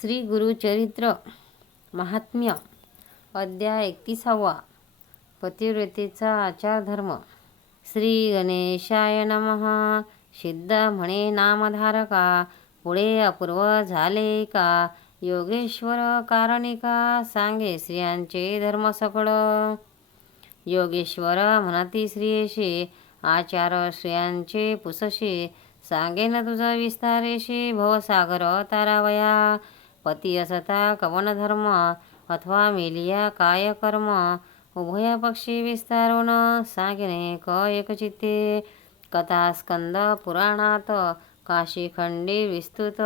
श्री गुरुचरित्र महात्म्य अध्याय 31. पतिव्रतेचा आचारधर्म. श्री गणेशाय नमः. सिद्ध म्हणे नामधारका, पुढे अपूर्व झाले का. योगेश्वर कारणिका, सांगे स्त्रियांचे धर्म सकळ. योगेश्वर म्हणती स्त्रियेशी, आचार स्त्रियांचे पुसशी. सांगेन तुझ विस्तारेशी, भवसागर तारावया. पती असता कवन धर्म, अथवा मेलिया काय कर्म. उभय पक्षी विस्तारून, सांगेन एक चित्ते. कथा स्कंद पुराणात, काशीखंडी विस्तृत.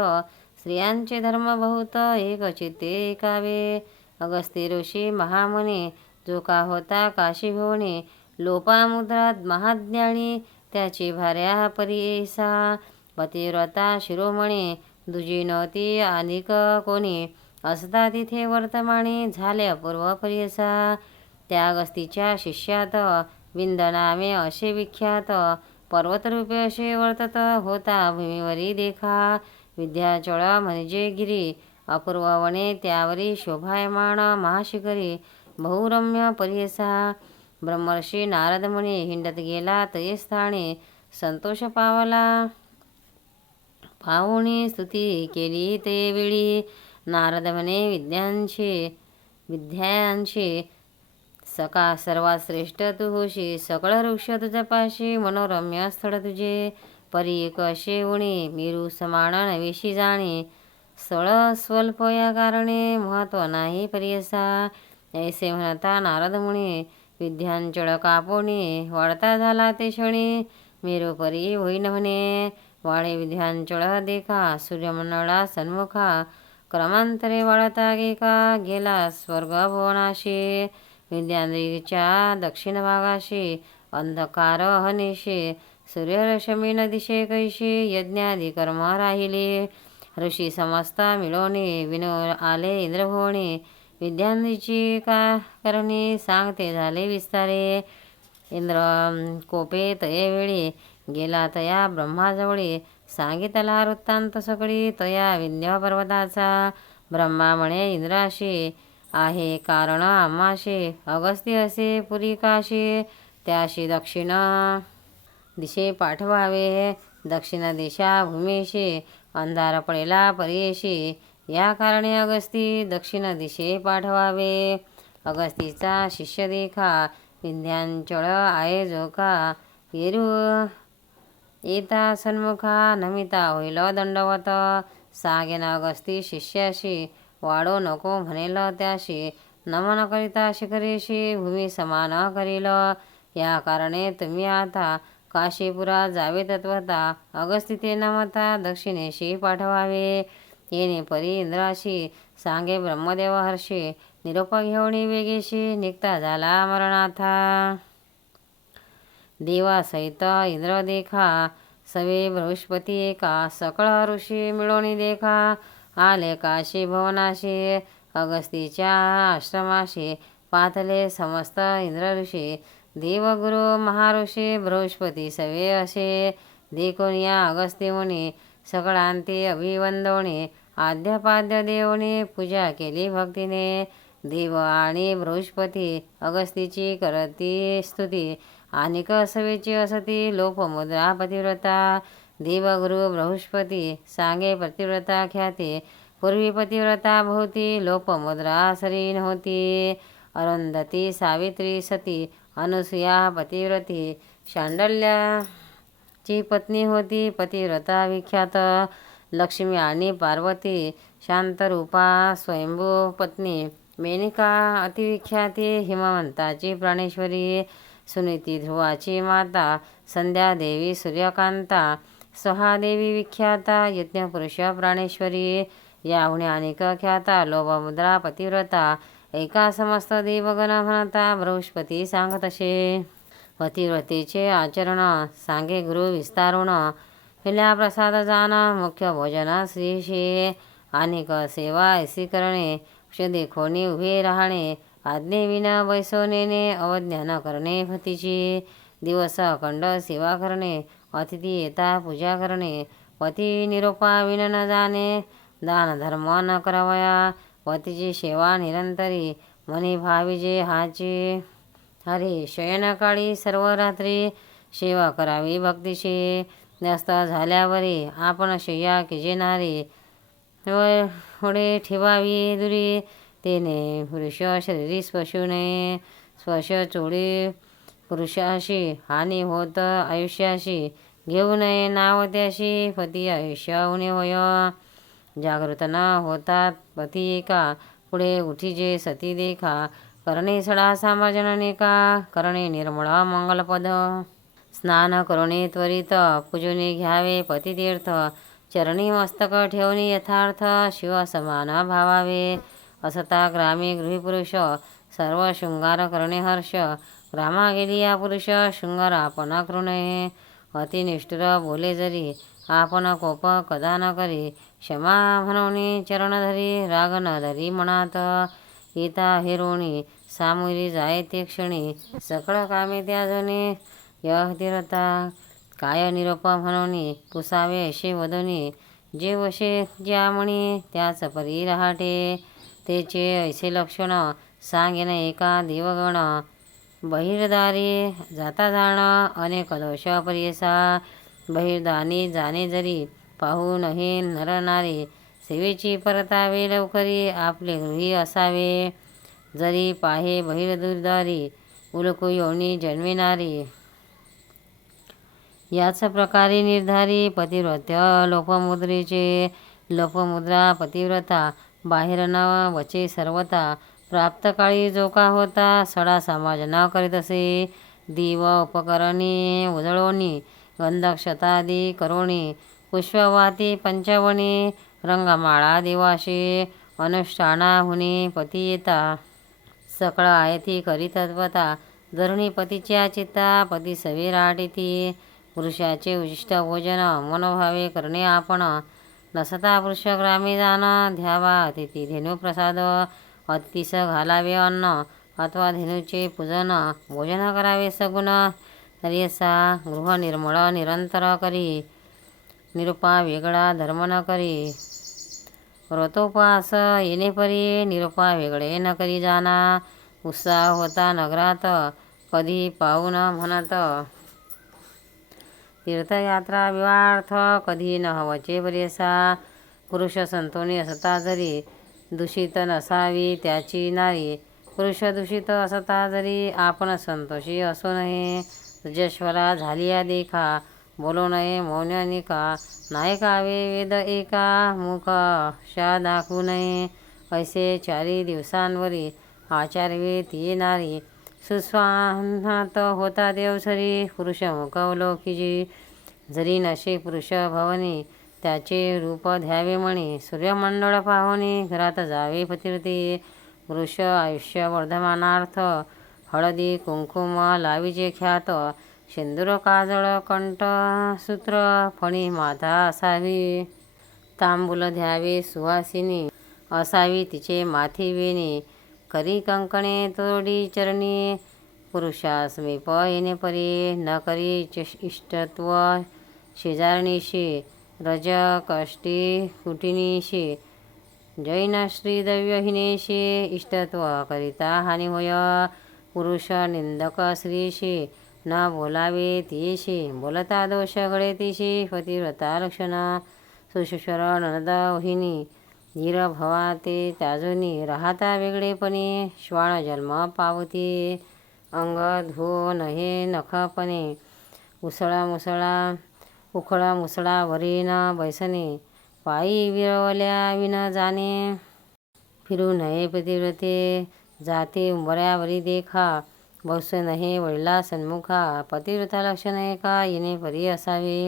स्त्रियांचे धर्म बहुत, एक चित्ते ऐकावे. अगस्ती ऋषी महामुनी, जो का होता काशीभुवनी. लोपामुद्रात महाज्ञानी, त्याची भार्या परीसा. पतिव्रता शिरोमणी, दुजी नव्हती अनिक कोणी. असता तिथे वर्तमानी, झाले अपूर्व परीसा. त्या अगस्तीच्या शिष्यात, विंद नामे असे विख्यात. पर्वतरूपे असे वर्तत, होता भूमीवरी देखा. विद्याचळ म्हणजे गिरी, अपूर्व वने त्यावरी शोभायमान महाशिखरी. बहुरम्य परीसा. ब्रह्मर्षी नारद मुनी, हिंडत गेला तये स्थानी. संतोष पावला पाहुणी, स्तुती केली ते वेळी. नारद म्हणे विद्यांशी सका सर्वात श्रेष्ठ तू होशी. सकळ वृक्ष तुझपाशी, मनोरम्य स्थळ तुझे. परी एक असे उणी, मेरू समान नवेशी जाणी. स्थळ स्वल्प या कारणे, महत्व नाही परीसा. ऐसे म्हणता नारद मुनी, विद्यांचळ कापुनी. वाढता झाला ते क्षणी, मेरू परी होईन म्हणे. वाळे विद्यांचळ देखा, सूर्यमंडळा सन्मुखा. क्रमांतरे वाढता गेका, गेला स्वर्ग भुवनाशी. विद्याद्रीच्या दक्षिण भागाशी, अंधकार हनीशी. सूर्यरश्मीन दिशे कैशी, यज्ञादी कर्म राहिले. ऋषी समस्त मिळवणी, विनो आले इंद्रभुवनी. विद्याद्रीची करणी, सांगते झाले विस्तारे. इंद्र कोपे तये वेळी, गेला तया ब्रह्माजवळी. सांगितला वृत्तांत सकळी, तया विंध्य पर्वताचा. ब्रह्मा म्हणे इंद्राशी, आहे कारण आम्हाशी. अगस्ती असे पुरी काशी, त्याशी दक्षिण दिशे पाठवावे. दक्षिण दिशा भूमीशी, अंधार पडेला परीयशी. या कारणे अगस्ती दक्षिण दिशे पाठवावे. अगस्तीचा शिष्य देखा, विंध्यांचळ आहे जोखा. येरू येता सन्मुखा, नमिता होईल दंडवत. सांगेन अगस्ती शिष्याशी, वाढो नको म्हणेल त्याशी. नमन करिता शिखरेशी, भूमी समान करील. या कारणे तुम्ही आता काशीपुरा जावे तत्वता. अगस्ती ते नमता दक्षिणेशी पाठवावे. येणे परी इंद्राशी, सांगे ब्रह्मदेव हर्षी. निरोप घेऊनी वेगेशी, निघता झाला मरणाथा. देवासहित इंद्र देखा, सवे बृहस्पती एका. सकळ ऋषी मिळवणी देखा, आले काशी भवनाशी. अगस्तीच्या आश्रमाशी, पातले समस्त इंद्र ऋषी. देवगुरु महाऋषी, बृहस्पती सवे असे. देखून या अगस्ती मुनी, सकळांती अभिवंदवणी. आद्यपाद्य देवनी, पूजा केली भक्तीने. देव आणि बृहस्पती, अगस्तीची करती स्तुती. अनिक सवेची असती, लोपमुद्रा पतिव्रता. देवगुरु बृहस्पती, सांगे पतिव्रता ख्याती. पूर्वी पतिव्रता भोवती, लोपमुद्रा सरी नव्हती. अरुंधती सावित्री सती, अनुसूया पतिव्रती. शांडल्याची पत्नी होती, पतिव्रता विख्यात. लक्ष्मी आणि पार्वती, शांतरूपा स्वयंभू पत्नी. मेनिका अतिविख्याती, हिमवंताची प्राणेश्वरी. सुनीती ध्रुवाची माता, संध्यादेवी सूर्यकांता. सहादेवी विख्याता, यज्ञपुरुष प्राणेश्वरी. याहुने अनेक ख्याता, लोभमुद्रा पतिव्रता. एका समस्त देवगण म्हणता, बृहस्पती सांगत असे. पतिव्रतेचे आचरण, सांगे गुरु विस्तारून. पहिल्या प्रसाद जाण, मुख्य भोजन श्रीशी. अनेक सेवा ऐसी करणे, क्ष देखोनी उभे राहणे. आज्ञेविना बैसवणे, अवज्ञा करणे पतीची. दिवस अखंड सेवा करणे, अतिथी येता पूजा करणे. पती निरोपा विन न जाणे, दान धर्म न करावया, पतीची सेवा निरंतरी, मनी भाविजे हाची. हरी शयनकाळी सर्व रात्री, सेवा करावी भक्तीशी. जास्त झाल्यावरी आपण शय्या केजेनारी, पुढे ठेवावी दुरी, तेने पुरुष शरीरी स्पर्शू नये. स्पर्श चोळी पुरुषाशी, हानी होत आयुष्याशी. घेऊ नये नाव त्याशी, पती आयुष्य उणे होय. जागृत न होतात पती एका, पुढे उठीजे सती देखा. करणे सडा समाजननेका, करणे निर्मळ मंगलपद. स्नान करुणे त्वरित, पूजूने घ्यावे पतितीर्थ. चरणी मस्तक ठेवणे यथार्थ, शिव समान भावावे. असता ग्रामे गृही पुरुष, सर्व शृंगार करणे हर्ष. ग्रामा गेलिया पुरुष, शृंगार आपण करू नये. अति निष्ठुर बोले जरी, आपण कोप कदा न करी. क्षमा म्हणून चरण धरी, राग न धरी मनात. येता हिरोणी सामुरी जाय ते क्षणी, सकळ कामे त्याजनी यहतिरता. काय निरोप म्हणून पुसावे असे वदनी, जे वशे ज्या म्हणी त्याच परी रहाटे. तेचे ऐसे लक्षण सांगेन एका देवगण. बहिर्दारी जाता जाण, अनेक दोष परियसा. बहिर्दानी जाणे जरी, पाहू नये नर नारी. सेवेची परतावे लवकरी, आपले गृही असावे. जरी पाहे बहिर्दुर्दारी, उलकू योनी जन्मिनारी. याच प्रकारे निर्धारी, पतिव्रत्य लोपमुद्रेचे. लोपमुद्रा पतिव्रता, बाहेर न वचे सर्वता. प्राप्त काळी जो का होता, सडा समाज न करीत असे. दिव उपकरणी उजळोनी, गंधक्षतादी करोणी. पुष्पवाती पंचवणी, रंगमाळा देवाशी. अनुष्ठानाहुनी पती येता, सकळ आयती करी तत्वता. धरणी पतीच्या चित्ता, पती सवे राटीती. पुरुषाचे उशिष्ट भोजन, मनोभावे करणे आपण. नसता पुरुष ग्रामी जाण, ध्यावा अतिथी धेनू प्रसाद. अतिथीस घालावे अन्न, अथवा धेनूचे पूजन. भोजन करावे सगुण, तरी असा गृह निर्मळ निरंतर करी. निरुपा वेगळा धर्म न करी, व्रतोपवास येणे परी. निरुपा वेगळे न करी जाना, उत्साह होता नगरात. कधी पाहून म्हणत, तीर्थयात्रा विवाहार्थ. कधी न हवचे बरेसा, पुरुष संतोनी असता जरी. दूषित नसावी त्याची नारी, पुरुष दूषित असता जरी. आपण संतोषी असू नये, रजस्वला झालिया देखा. बोलू नये मौन निका, नायकावे वेद एका. मुख शा दाखवू नये, ऐसे 4 दिवसांवरी. आचारवे ती नारी, सुस्वाहात होता देवसरी. पुरुष मुख अवलोकीजी, जरी नशे पुरुष भवनी. त्याचे रूप ध्यावे म्हणी, सूर्यमंडळ पाहुनी. घरात जावे पतिव्रती, पुरुष आयुष्य वर्धमानार्थ. हळदी कुंकुम लावीजे ख्यात, सिंदूर काजळ कंठ सूत्र. फणी माथा असावी, तांबूल द्यावे सुवासिनी. असावी तिचे माथी वेणी, करी कंकणे तोडी चरणी. पुरुषासमीप येणे परी, न करी इष्टत्व शेजारणीशी. रज कष्टी कुटिनीशी, जैन श्री दव्यहीनेशी. इष्टत्व करिता हानी होय, पुरुष निंदक स्त्रीशी. न बोलावे तिशी, बोलता दोष घडे तिशी. पतिव्रता लक्षण, सुशिश्वर ननद वहिनी. धीर भवा ते त्याजुनी, राहता वेगळेपणी. श्वान जन्म पावती, अंग धुवो नये नखपणे. उखळा मुसळा वरी न बैसणे, पायी विरवल्या विन जाणे. फिरू नये पतिव्रते, जाते उंबऱ्यावरी देखा. बसू नये वडिला सन्मुखा, पतिव्रता लक्षण एका. येणे परी असावे,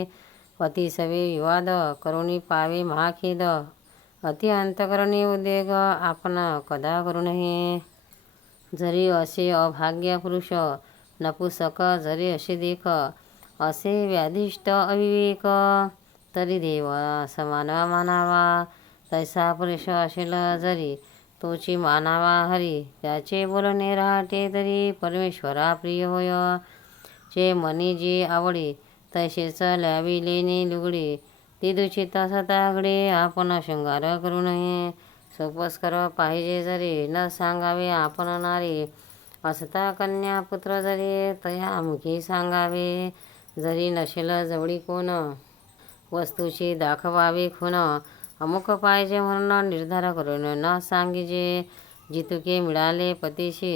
पती सवे विवाद. करुणी पावे महाखेद, अति अंतकरणी उद्वेग. आपण कदा करू नये, जरी असे अभाग्य पुरुष. नपुसक जरी असे देख, असे व्याधिष्ट अविवेक. तरी देव समान मानावा, तैसा पुरुष असेल जरी. तोची मानावा हरी, त्याचे बोलणे राहते तरी. परमेश्वरा प्रिय होय, चे मनी जी आवडी. तैसेच ल्यावी लेणी लुगडी, ती दूषित सतागडे आपण शृंगार करू नये. सोपस्कर पाहिजे जरी न सांगावे आपण नारी. असता कन्या पुत्र जरी तया मुखी सांगावे. जरी नसेल जवळी कोण वस्तूची दाखवावी खून. अमुक पाहिजे म्हणून निर्धार करून न सांगिजे. जितुके मिळाले पतीशी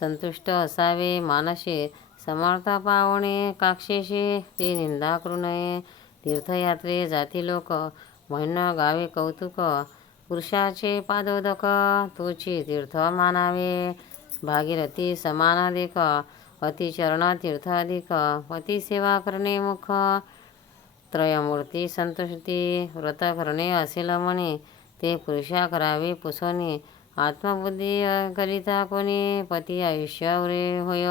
संतुष्ट असावे मानशी. समर्थ पावणे काक्षेशी ती निंदा करू नये. तीर्थयात्रे जाती लोक म्हणून गावे कौतुक. पुरुषाचे पादोदक तोची तीर्थ मानावे. भागीरथी समान देख अति चरण तीर्थ अधिक. पती सेवा करणे मुख त्रयमूर्ती संतुष्टी. व्रत करणे असेल म्हणे ते पुरुषा करावे पुसोनी. आत्मबुद्धी करिता कोणी पती आयुष्य उरे होय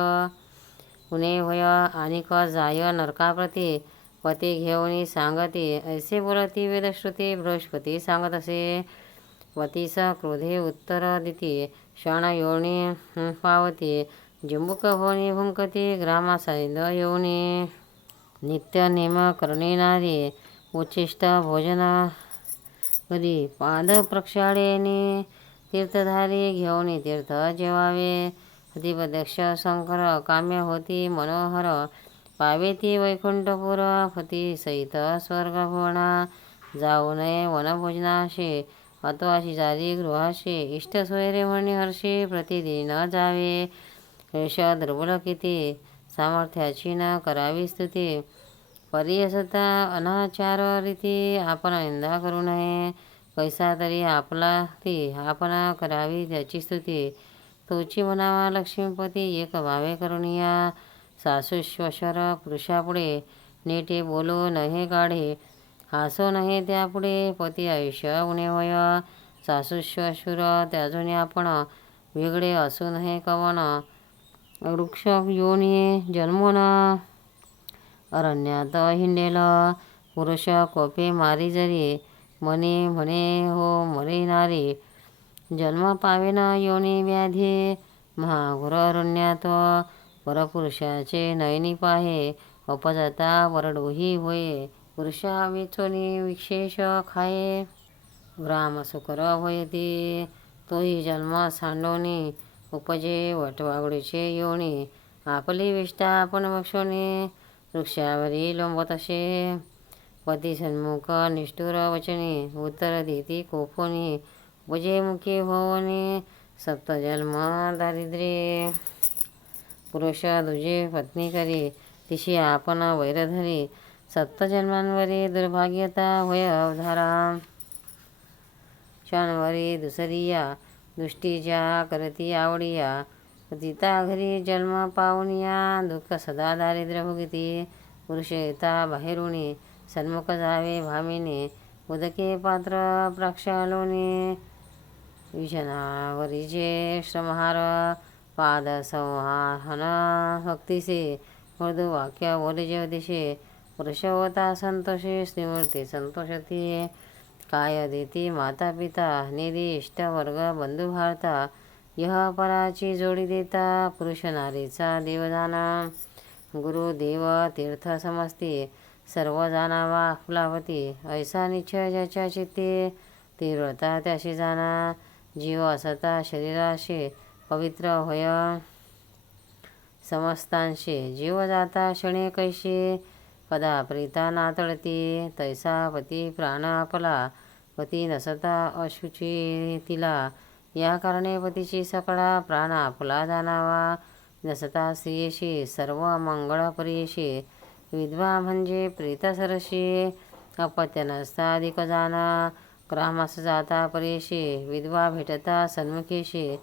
उणे होय आणि जाय नरकाप्रती. पती घेऊनी सांगती ऐसे बोलती वेदश्रुती. बृहस्पती सांगत असे पतीस क्रोधे उत्तर दिती. क्षण योनी पावती जिंबुक होणी भुंकती. ग्रामासाईद येऊनी नित्य नेम करणे नारी. उच्छिष्ट भोजन कधी पाद प्रक्षाळेने. तीर्थधारी घेऊन तीर्थ जेवावे. अतिपदक्ष शंकर काम्य होती मनोहर. पावे ती वैकुंठपुर पती सहित स्वर्गभुवना. जाऊ नये वनभोजनाशी अथवा शेजारी गृहाशी. इष्ट सोयरे म्हणे हर्षी प्रतिदिन जावे. यश दुर्बल किती सामर्थ्याची न करावी स्तुती. परी असता अनाचार रीती आपण निंदा करू नये. पैसा तरी आपला ती आपण करावी त्याची स्तुती. तोची म्हणावा लक्ष्मीपती एक भावे करुणिया. सासू श्वशर पुरुषापुढे नेटे बोलू नये गाढे. हासो नये त्यापुढे पती आयुष्य उणे होय. सासू श्वशुर त्याजून आपण वेगळे असू नये कवन. वृक्ष योनी जन्मोन अरण्यात हिंडेल. पुरुष कोपे मारी जरी मने म्हणे हो मरे नारी. जन्म पावेन योनी व्याधी महाघोर अरण्यात. परपुरुषाचे नयनी पाहे अपजाता वरडोही होय. पुरुषा वेचोनी विशेष खाये ग्राम सुकर होयती. तोही जन्म सांडोनी उपजे वटवागडीचे योनी. आपली विष्ठा आपण बक्षोनी वृक्षावरी लोंबत असे. पती सन्मुख निष्ठुर वचनी उत्तर देती कोपोनी. उपजे मुखी होवनी सप्तजन्म दारिद्र्ये. पुरुष दुजे पत्नी करी तिशी आपण वैरधरी. सप्तजन्मांवरी दुर्भाग्यता होय अवधारा. क्षणवरी दुसरिया दृष्टीच्या करती आवडिया. पतिता घरी जन्म पावनिया दुःख सदा दारिद्र्य भोगिती. पुरुष येता बाहेरुणी सन्मुख जावे भामिनी. उदके पात्र प्रक्षालोनी विषणावरीचे श्रमहार. पाद संवाहन भक्तिसे मृदू वाक्य बोले ज्योतिषे. पुरुष होता संतोषी स्त्रीमूर्ती संतोषती. काय देती माता पिता निधी इष्ट वर्ग बंधू भारता. यह पराची जोडी देता पुरुष नारीचा देवदान. गुरु देव तीर्थ समजती सर्व जाणावा फुलावती. ऐसा निश्चय ज्याच्या चित्ते तीव्रता त्याशी जाणा. जीव असता शरीराशी पवित्र होय समस्तांशी. जीव जाता क्षणे कैशी कदा प्रीता नातळती. तैसा पती प्राण आपला पती नसता अशुची तिला. या कारणे पतीची सकळा प्राण आपला जाणावा. नसता स्त्रियेशी सर्व मंगळ परीयशी. विधवा म्हणजे प्रीतसरशी अपत्य नसता अधिक जाणा. ग्रामास जाता परेशी विधवा भेटता सन्मुखीशी.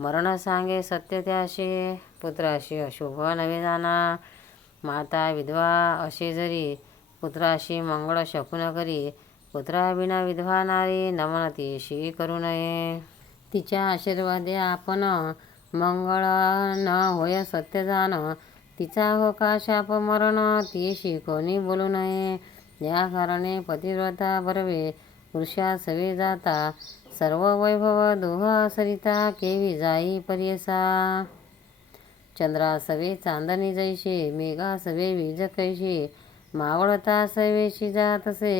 मरण सांगे सत्य त्याशी पुत्राशी अशुभ नवे जाणा. माता विधवा असे जरी पुत्राशी मंगळ शकुन करी. पुत्राविना विधवा नारी नमन तिशी करू नये. तिच्या आशीर्वादे आपण मंगळ न होय सत्य जाण. तिचा हो का शाप मरण तिशी कोणी बोलू नये. या कारणे पतिव्रता बरवे पुरुषा सवे जाता. सर्व वैभव दोह सरिता केवी जाई पर्यसा. चंद्रा सवे चांदणी जैशी मेघा सवे वीज कैशी. मावळता सवेशी जातसे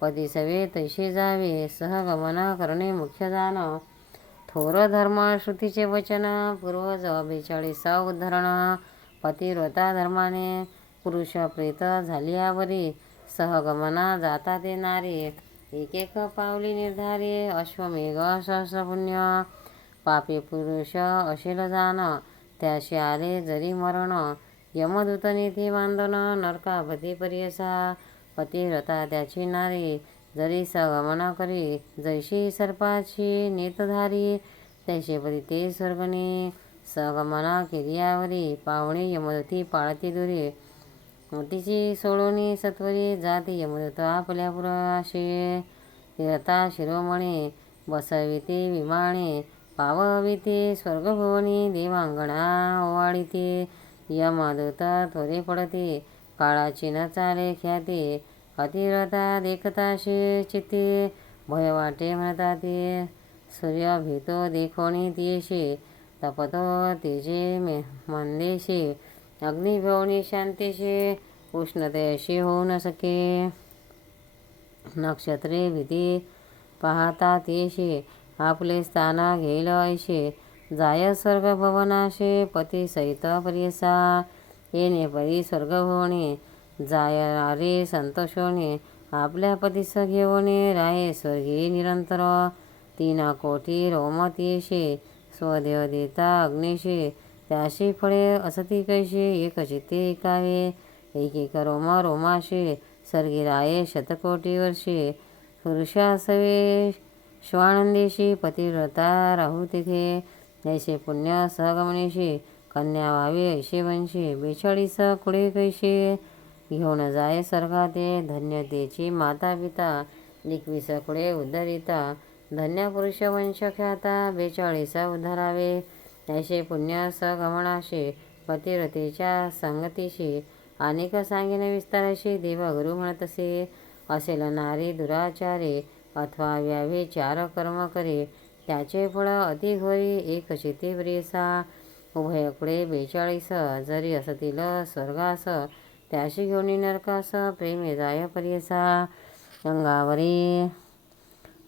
पती सवे तैसे जावे सहगमन करणे मुख्य जाण. थोर धर्म श्रुतीचे वचन पूर्वज 42 उद्धरण. पतिव्रता धर्माने पुरुष प्रेत झाली आवरी. सहगमना जाता ते नारी एक एक पावली निर्धारी. अश्वमेघ सहस्रपुण्य पापी पुरुष असेल जाण. त्याशी आले जरी मरण यमदूत नेती बांधन. नरकापती परियसा पतिव्रता त्याची नारी. जरी सगमन करी जैशी सर्पाची नेतधारी. तैसे पती ते स्वर्गणी सगमना केली आवरी. पाहुणे यमदूती पाळती दुरी. तिची सोडोनी सत्वरी जाती यमदूत आपल्या पुराशी. तीरता शिरोमणी बसविते विमाने. पावविते स्वर्गभुवनी देवांगणा ओवाळीते. यमदूत त्वरे पडते काळाची न चाले ख्याती. पतिव्रता देखताशी चित्ती भय वाटे म्हणता ते. सूर्य भीतो देखोनी तियेशी तपतो तेजे मंदेशी. अग्निभवनी शांतीशी उष्णतेशी होऊ न सके. नक्षत्रे भीती पाहता तेशी आपले स्थान घेईल ऐशी. जाय स्वर्ग भवनाशी पती सहित परियसा. येणे परी स्वर्गभुवनी जाय रे संतोषोनी. आपल्या पतीस घेऊनी राहे स्वर्गी निरंतर. 3 कोटी रोमतीशी स्वदेव देता अग्निशी. त्याशी फळे असती कैशी एक चित्ते ऐकावे. एक एक रोम रोमाशी स्वर्गी राये शतकोटी वर्षी. पुरुषासवे श्वानंदेशी पतिव्रता राहू तिथे. ऐसे पुण्य सहगमनेशी कन्या व्हावी ऐशे वंशी. 42 कुळे कैशी घेऊन जाय स्वर्गाते. धन्यतेची माता पिता 21 कुळे उद्धरिता. धन्य पुरुष वंश ख्याता 42 उद्धरावे. ऐसे पुण्य सगमनाशी पतिव्रतेच्या संगतीशी. अनेक सांगेन विस्ताराशी देवगुरु म्हणतसे. असेल नारी दुराचारी अथवा व्यावे 4 कर्म करे. त्याचे फळ अति घोरी एक चित्ते प्रियसा. उभयकुळे 42 जरी असतील स्वर्गास. त्याशी घेऊन नरकास प्रेमे जाय परियसा. अंगावरी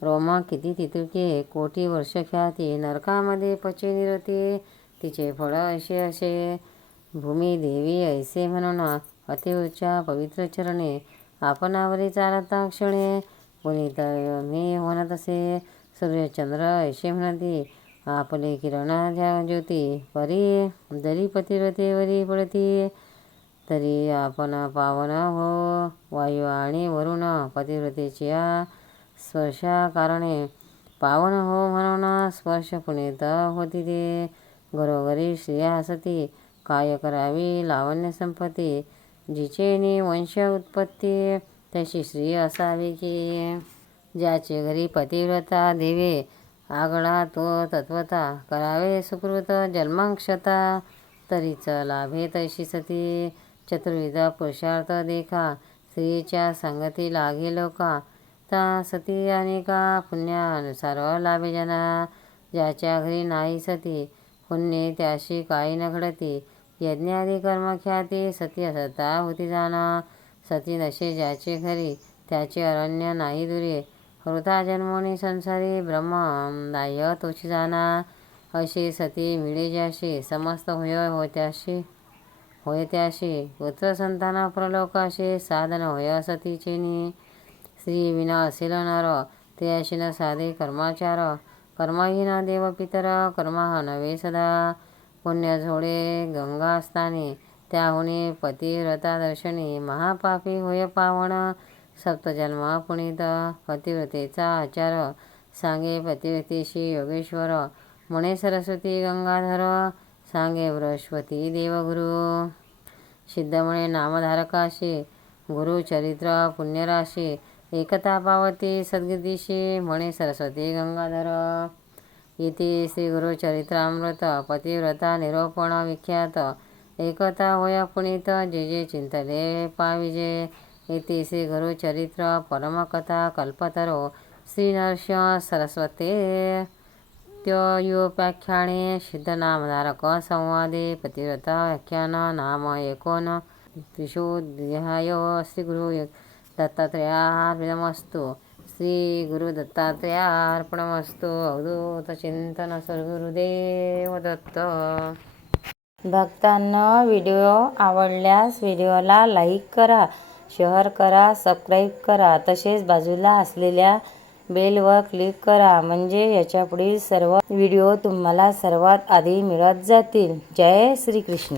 रोम किती तितुके कोटी वर्ष ख्याती. नरकामध्ये पचे निरते तिचे फळ असे असे. भूमी देवी ऐसे म्हणून अतिउच्चा पवित्र चरणे. आपणावरी चालता क्षणे पुनीत मी म्हणत असे. सूर्यचंद्र ऐसे म्हणती आपले किरण द्या ज्योती. परी जरी पतिव्रतेवरी पडती तरी आपण पावन हो. वायू आणि वरुण पतिव्रतेच्या स्पर्शा कारणे पावन हो म्हणून स्पर्श पुनीत होती ते. घरोघरी स्त्रिया असती काय करावी लावण्य संपत्ती. जिचेनी वंश उत्पत्ती तशी स्त्री असावी की. ज्याचे घरी पतिव्रता देवे आगळा तो तत्वता. करावे सुकृत जन्माक्षता तरीच लाभे तैशी सती. चतुर्विध पुरुषार्थ देखा स्त्रीच्या संगती लागे लोका. ता सती अनेका पुण्यानुसार लाभे जना. ज्याच्या घरी नाही सती पुण्ये त्याशी काही न घडती. यज्ञादी कर्म ख्याती सती असता होती जाणा. सती नशे ज्याचे घरी त्याचे अरण्य नाही दुरे. वृथा जन्मोनी संसारी ब्रह्मदाय तोची जाणा. अशी सती मिळे ज्याशी समस्त होय त्याशी. पुत्र संतान प्रलोकाशी साधन होय सतीचेनी. स्त्री विना असेल नर त्याशी न साधे कर्माचार. कर्महीन देव पितर कर्मा नवे सदा. पुण्य झोळे गंगास्थानी त्याहुनी पतिव्रता दर्शनी. महापापी होय पावन सप्तजन्म पुनीत. पतिव्रतेचा आचार सांगे पतिव्रतेशी योगेश्वर. म्हणे सरस्वती गंगाधर सांगे बृहस्पती देवगुरु. सिद्ध म्हणे नामधारकाशी गुरुचरित्र पुण्यराशी. एकता पावती सद्गतीशी म्हणे सरस्वती गंगाधर. इति श्री गुरुचरित्रामृत पतिव्रता निरूपण विख्यात. एकता होय पुनीत जे जे चिंतले पाविजे. इति श्री गुरुचरित्र परमकथा कल्पतरो श्री नरसिंह सरस्वते त्योपाख्याने सिद्धनामधारक संवादे पतिव्रता व्याख्यान नाम 29. श्री गुरु दत्तात्रेयार्पणमस्तु. श्री गुरु दत्तात्रेयार्पणमस्तु. अवधूत चिंतन सद्गुरुदेव दत्त. भक्तांनो, व्हिडिओ आवडल्यास व्हिडिओला लाईक करा, शेअर करा, सबस्क्राईब करा. तसेच बाजूला असलेल्या बेलवर क्लिक करा, म्हणजे याच्यापुढील सर्व व्हिडिओ तुम्हाला सर्वात आधी मिळत जातील. जय श्री कृष्ण.